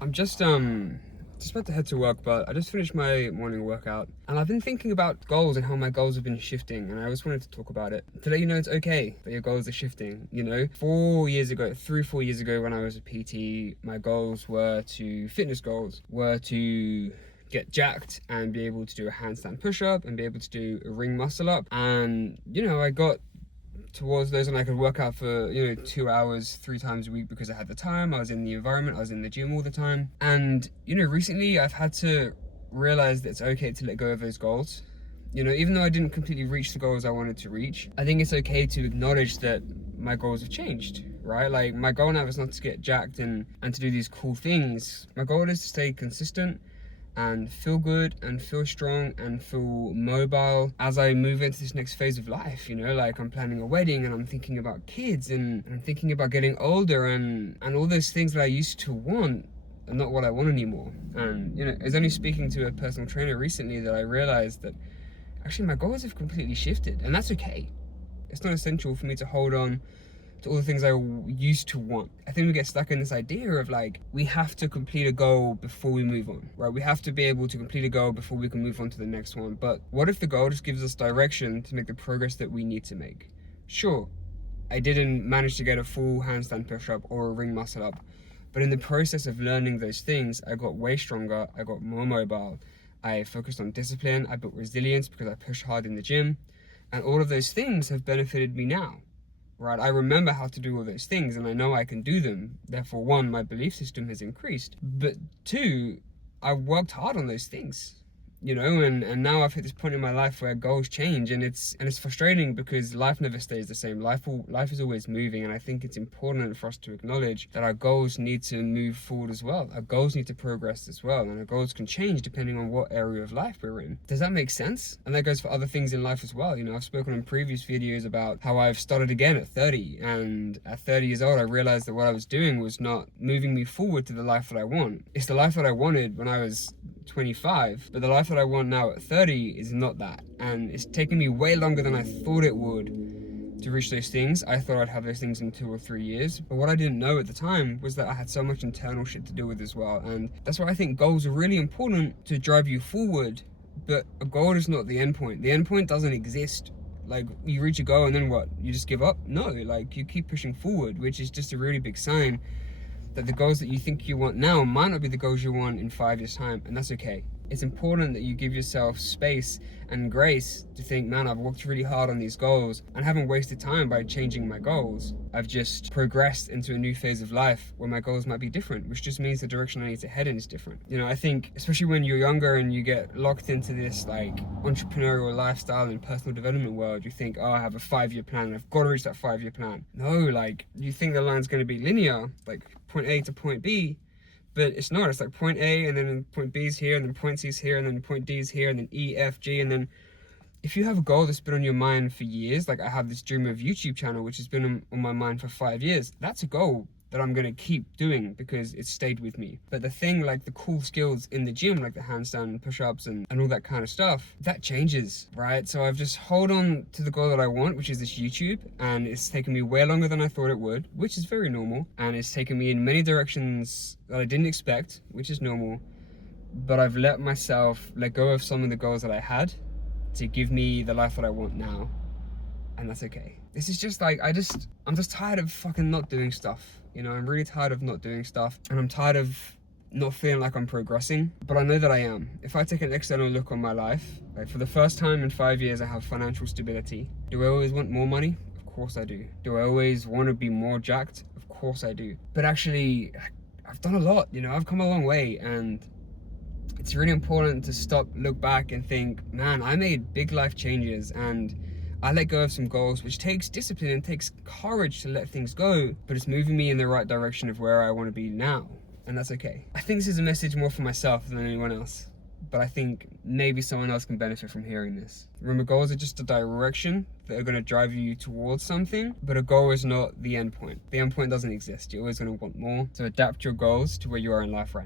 I'm just about to head to work, but I just finished my morning workout and I've been thinking about goals and how my goals have been shifting, and I always wanted to talk about it to let you know it's okay that your goals are shifting. You know, 4 years ago, 3-4 years ago, when I was a PT, my goals were fitness goals were to get jacked and be able to do a handstand push-up and be able to do a ring muscle up. And you know, I got towards those and I could work out for 2 hours 3 times a week because I had the time, I was in the environment, I was in the gym all the time. And recently I've had to realize that it's okay to let go of those goals. Even though I didn't completely reach the goals I wanted to reach, I think it's okay to acknowledge that my goals have changed, right? Like, my goal now is not to get jacked and to do these cool things. My goal is to stay consistent and feel good and feel strong and feel mobile as I move into this next phase of life. Like, I'm planning a wedding and I'm thinking about kids and I'm thinking about getting older and all those things that I used to want are not what I want anymore. And I was only speaking to a personal trainer recently that I realized that actually my goals have completely shifted, and that's okay. It's not essential for me to hold on to all the things I used to want. I think we get stuck in this idea of like, we have to complete a goal before we move on, right? We have to be able to complete a goal before we can move on to the next one. But what if the goal just gives us direction to make the progress that we need to make? Sure, I didn't manage to get a full handstand push-up or a ring muscle up, but in the process of learning those things, I got way stronger, I got more mobile, I focused on discipline, I built resilience because I pushed hard in the gym, and all of those things have benefited me now. Right, I remember how to do all those things and I know I can do them. Therefore, one, my belief system has increased. But two, I worked hard on those things. And now I've hit this point in my life where goals change, and it's frustrating because life never stays the same. Life is always moving, and I think it's important for us to acknowledge that our goals need to move forward as well. Our goals need to progress as well, and our goals can change depending on what area of life we're in. Does that make sense? And that goes for other things in life as well. I've spoken in previous videos about how I've started again at 30, and at 30 years old I realized that what I was doing was not moving me forward to the life that I want. It's the life that I wanted when I was 25, but the life that I want now at 30 is not that, and it's taken me way longer than I thought it would to reach those things. I thought I'd have those things in 2 or 3 years, but what I didn't know at the time was that I had so much internal shit to deal with as well. And that's why I think goals are really important to drive you forward, but a goal is not the end point. The end point doesn't exist. Like, you reach a goal and then what? You just give up? No, like, you keep pushing forward, which is just a really big sign that the goals that you think you want now might not be the goals you want in 5 years' time, and that's okay. It's important that you give yourself space and grace to think, man, I've worked really hard on these goals and haven't wasted time by changing my goals. I've just progressed into a new phase of life where my goals might be different, which just means the direction I need to head in is different. I think especially when you're younger and you get locked into this like entrepreneurial lifestyle and personal development world, you think, oh, I have a 5-year plan, I've got to reach that 5-year plan. No, like, you think the line's going to be linear, like point A to point B, but it's not. It's like point A, and then point B is here, and then point C is here, and then point D is here, and then E, F, G, and then if you have a goal that's been on your mind for years, like I have this Dream of YouTube channel, which has been on my mind for 5 years, that's a goal that I'm gonna keep doing because it's stayed with me. But the thing, like the cool skills in the gym, like the handstand push-ups and all that kind of stuff, that changes, right? So I've just hold on to the goal that I want, which is this YouTube, and it's taken me way longer than I thought it would, which is very normal, and it's taken me in many directions that I didn't expect, which is normal. But I've let myself let go of some of the goals that I had to give me the life that I want now, and that's okay. This is just like, I'm just tired of fucking not doing stuff. I'm really tired of not doing stuff, and I'm tired of not feeling like I'm progressing, but I know that I am. If I take an external look on my life, like for the first time in 5 years, I have financial stability. Do I always want more money? Of course I do. Do I always want to be more jacked? Of course I do. But actually, I've done a lot, I've come a long way, and it's really important to stop, look back and think, man, I made big life changes and I let go of some goals, which takes discipline and takes courage to let things go, but it's moving me in the right direction of where I want to be now, and that's okay. I think this is a message more for myself than anyone else, but I think maybe someone else can benefit from hearing this. Remember, goals are just a direction that are going to drive you towards something, but a goal is not the end point. The end point doesn't exist. You're always going to want more, so adapt your goals to where you are in life right now.